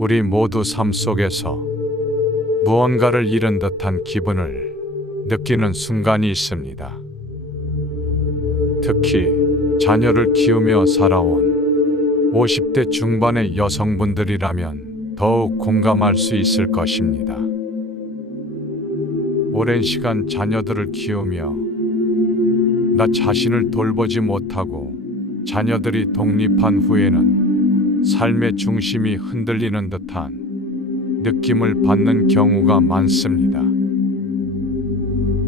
우리 모두 삶 속에서 무언가를 잃은 듯한 기분을 느끼는 순간이 있습니다. 특히 자녀를 키우며 살아온 50대 중반의 여성분들이라면 더욱 공감할 수 있을 것입니다. 오랜 시간 자녀들을 키우며 나 자신을 돌보지 못하고 자녀들이 독립한 후에는 삶의 중심이 흔들리는 듯한 느낌을 받는 경우가 많습니다.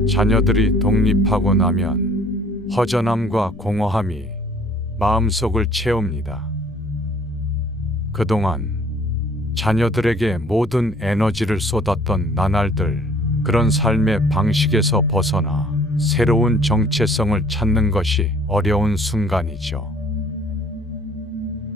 자녀들이 독립하고 나면 허전함과 공허함이 마음속을 채웁니다. 그동안 자녀들에게 모든 에너지를 쏟았던 나날들, 그런 삶의 방식에서 벗어나 새로운 정체성을 찾는 것이 어려운 순간이죠.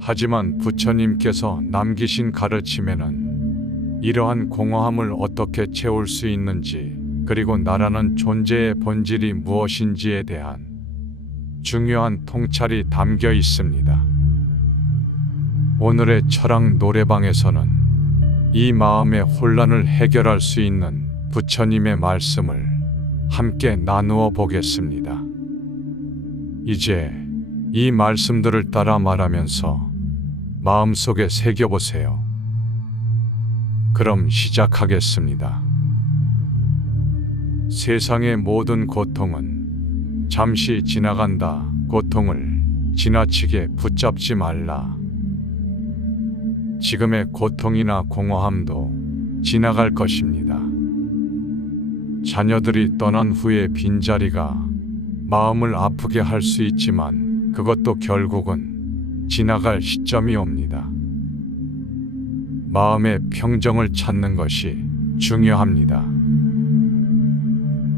하지만 부처님께서 남기신 가르침에는 이러한 공허함을 어떻게 채울 수 있는지, 그리고 나라는 존재의 본질이 무엇인지에 대한 중요한 통찰이 담겨 있습니다. 오늘의 철학 노래방에서는 이 마음의 혼란을 해결할 수 있는 부처님의 말씀을 함께 나누어 보겠습니다. 이제 이 말씀들을 따라 말하면서 마음속에 새겨보세요. 그럼 시작하겠습니다. 세상의 모든 고통은 잠시 지나간다. 고통을 지나치게 붙잡지 말라. 지금의 고통이나 공허함도 지나갈 것입니다. 자녀들이 떠난 후의 빈자리가 마음을 아프게 할 수 있지만 그것도 결국은 지나갈 시점이 옵니다. 마음의 평정을 찾는 것이 중요합니다.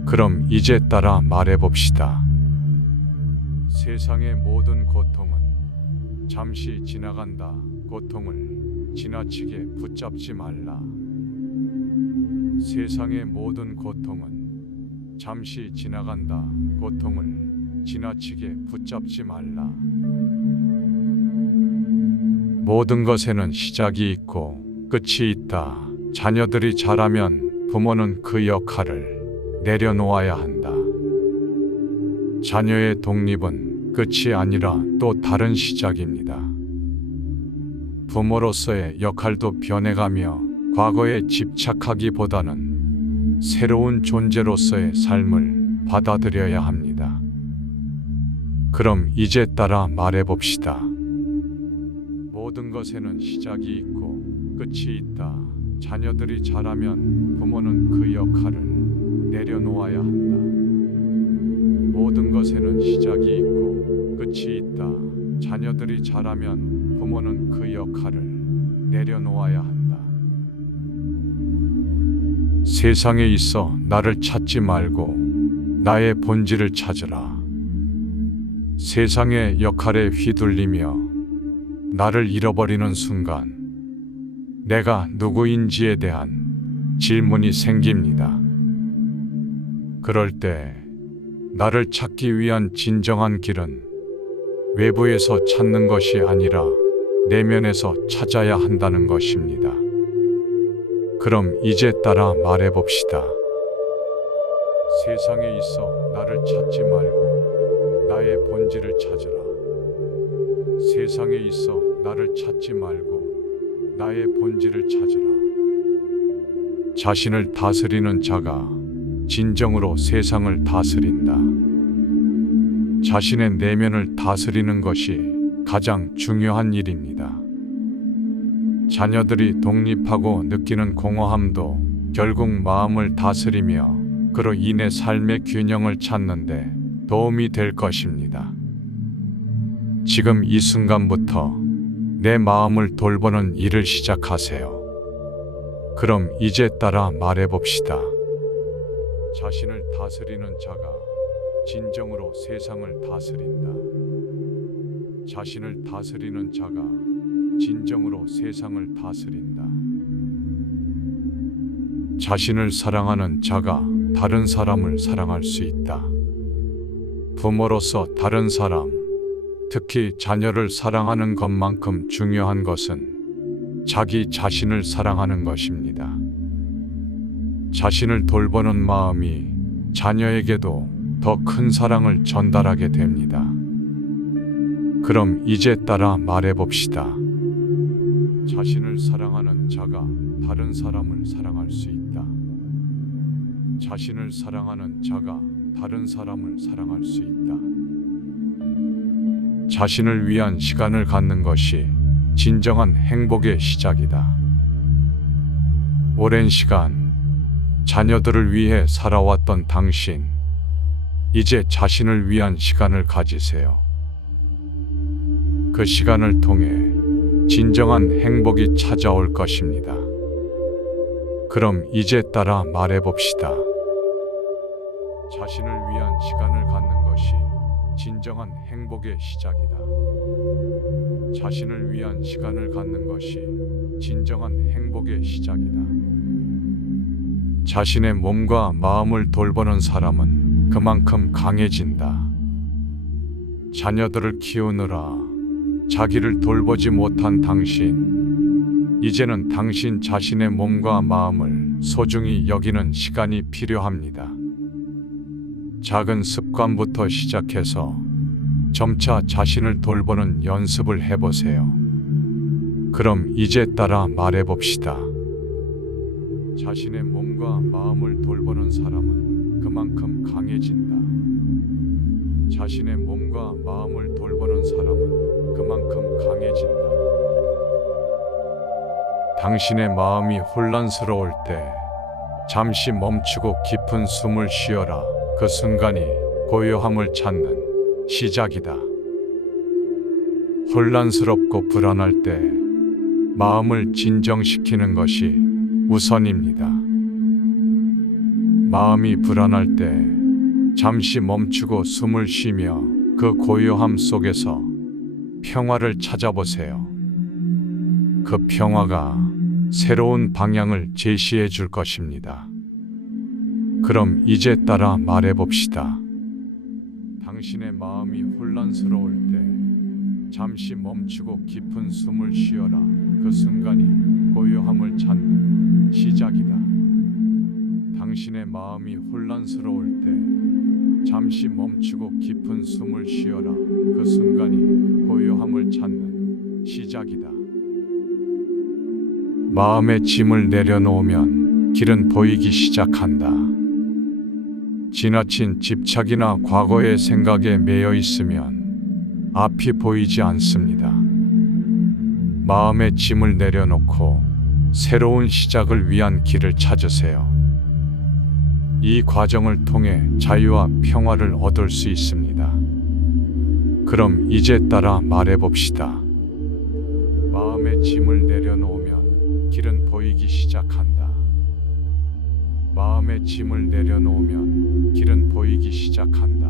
그럼 이제 따라 말해봅시다. 세상의 모든 고통은 잠시 지나간다. 고통을 지나치게 붙잡지 말라. 세상의 모든 고통은 잠시 지나간다. 고통을 지나치게 붙잡지 말라. 모든 것에는 시작이 있고 끝이 있다. 자녀들이 자라면 부모는 그 역할을 내려놓아야 한다. 자녀의 독립은 끝이 아니라 또 다른 시작입니다. 부모로서의 역할도 변해가며 과거에 집착하기보다는 새로운 존재로서의 삶을 받아들여야 합니다. 그럼 이제 따라 말해봅시다. 모든 것에는 시작이 있고 끝이 있다. 자녀들이 자라면 부모는 그 역할을 내려놓아야 한다. 모든 것에는 시작이 있고 끝이 있다. 자녀들이 자라면 부모는 그 역할을 내려놓아야 한다. 세상에 있어 나를 찾지 말고 나의 본질을 찾으라. 세상의 역할에 휘둘리며 나를 잃어버리는 순간 내가 누구인지에 대한 질문이 생깁니다. 그럴 때 나를 찾기 위한 진정한 길은 외부에서 찾는 것이 아니라 내면에서 찾아야 한다는 것입니다. 그럼 이제 따라 말해봅시다. 세상에 있어 나를 찾지 말고 나의 본질을 찾으라. 세상에 있어 나를 찾지 말고 나의 본질을 찾으라. 자신을 다스리는 자가 진정으로 세상을 다스린다. 자신의 내면을 다스리는 것이 가장 중요한 일입니다. 자녀들이 독립하고 느끼는 공허함도 결국 마음을 다스리며 그로 인해 삶의 균형을 찾는데 도움이 될 것입니다. 지금 이 순간부터 내 마음을 돌보는 일을 시작하세요. 그럼 이제 따라 말해봅시다. 자신을 다스리는 자가 진정으로 세상을 다스린다. 자신을 다스리는 자가 진정으로 세상을 다스린다. 자신을 사랑하는 자가 다른 사람을 사랑할 수 있다. 부모로서 다른 사람, 특히 자녀를 사랑하는 것만큼 중요한 것은 자기 자신을 사랑하는 것입니다. 자신을 돌보는 마음이 자녀에게도 더 큰 사랑을 전달하게 됩니다. 그럼 이제 따라 말해봅시다. 자신을 사랑하는 자가 다른 사람을 사랑할 수 있다. 자신을 사랑하는 자가 다른 사람을 사랑할 수 있다. 자신을 위한 시간을 갖는 것이 진정한 행복의 시작이다. 오랜 시간 자녀들을 위해 살아왔던 당신, 이제 자신을 위한 시간을 가지세요. 그 시간을 통해 진정한 행복이 찾아올 것입니다. 그럼 이제 따라 말해봅시다. 자신을 위한 시간을 갖는 것이 진정한 행복의 시작이다. 자신을 위한 시간을 갖는 것이 진정한 행복의 시작이다. 자신의 몸과 마음을 돌보는 사람은 그만큼 강해진다. 자녀들을 키우느라 자기를 돌보지 못한 당신, 이제는 당신 자신의 몸과 마음을 소중히 여기는 시간이 필요합니다. 작은 습관부터 시작해서 점차 자신을 돌보는 연습을 해보세요. 그럼 이제 따라 말해봅시다. 자신의 몸과 마음을 돌보는 사람은 그만큼 강해진다. 자신의 몸과 마음을 돌보는 사람은 그만큼 강해진다. 당신의 마음이 혼란스러울 때 잠시 멈추고 깊은 숨을 쉬어라. 그 순간이 고요함을 찾는 시작이다. 혼란스럽고 불안할 때 마음을 진정시키는 것이 우선입니다. 마음이 불안할 때 잠시 멈추고 숨을 쉬며 그 고요함 속에서 평화를 찾아보세요. 그 평화가 새로운 방향을 제시해 줄 것입니다. 그럼 이제 따라 말해봅시다. 당신의 마음이 혼란스러울 때 잠시 멈추고 깊은 숨을 쉬어라. 그 순간이 고요함을 찾는 시작이다. 당신의 마음이 혼란스러울 때 잠시 멈추고 깊은 숨을 쉬어라. 그 순간이 고요함을 찾는 시작이다. 마음의 짐을 내려놓으면 길은 보이기 시작한다. 지나친 집착이나 과거의 생각에 매여 있으면 앞이 보이지 않습니다. 마음의 짐을 내려놓고 새로운 시작을 위한 길을 찾으세요. 이 과정을 통해 자유와 평화를 얻을 수 있습니다. 그럼 이제 따라 말해봅시다. 마음의 짐을 내려놓으면 길은 보이기 시작한다. 마음의 짐을 내려놓으면 길은 보이기 시작한다.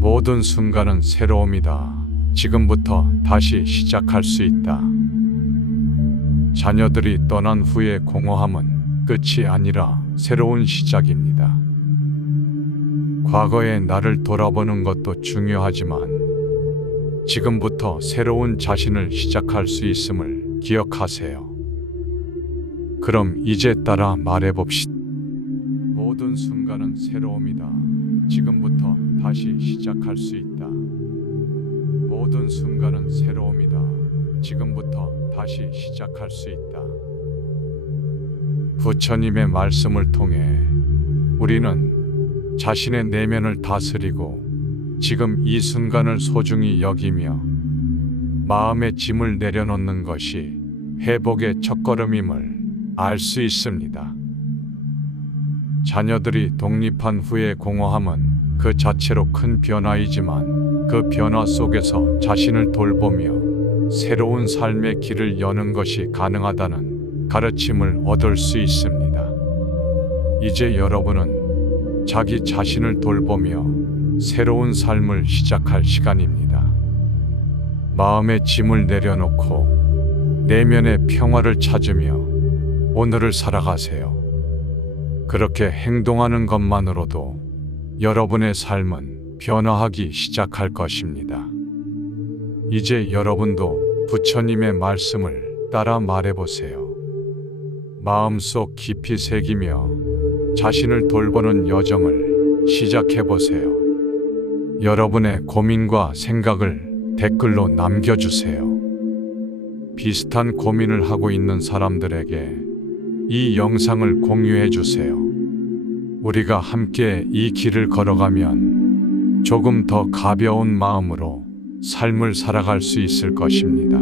모든 순간은 새로움이다. 지금부터 다시 시작할 수 있다. 자녀들이 떠난 후의 공허함은 끝이 아니라 새로운 시작입니다. 과거의 나를 돌아보는 것도 중요하지만 지금부터 새로운 자신을 시작할 수 있음을 기억하세요. 그럼 이제 따라 말해봅시다. 모든 순간은 새로움이다. 지금부터 다시 시작할 수 있다. 모든 순간은 새로움이다. 지금부터 다시 시작할 수 있다. 부처님의 말씀을 통해 우리는 자신의 내면을 다스리고 지금 이 순간을 소중히 여기며 마음의 짐을 내려놓는 것이 회복의 첫걸음임을 알 수 있습니다. 자녀들이 독립한 후의 공허함은 그 자체로 큰 변화이지만 그 변화 속에서 자신을 돌보며 새로운 삶의 길을 여는 것이 가능하다는 가르침을 얻을 수 있습니다. 이제 여러분은 자기 자신을 돌보며 새로운 삶을 시작할 시간입니다. 마음의 짐을 내려놓고 내면의 평화를 찾으며 오늘을 살아가세요. 그렇게 행동하는 것만으로도 여러분의 삶은 변화하기 시작할 것입니다. 이제 여러분도 부처님의 말씀을 따라 말해보세요. 마음속 깊이 새기며 자신을 돌보는 여정을 시작해보세요. 여러분의 고민과 생각을 댓글로 남겨주세요. 비슷한 고민을 하고 있는 사람들에게 이 영상을 공유해주세요. 우리가 함께 이 길을 걸어가면 조금 더 가벼운 마음으로 삶을 살아갈 수 있을 것입니다.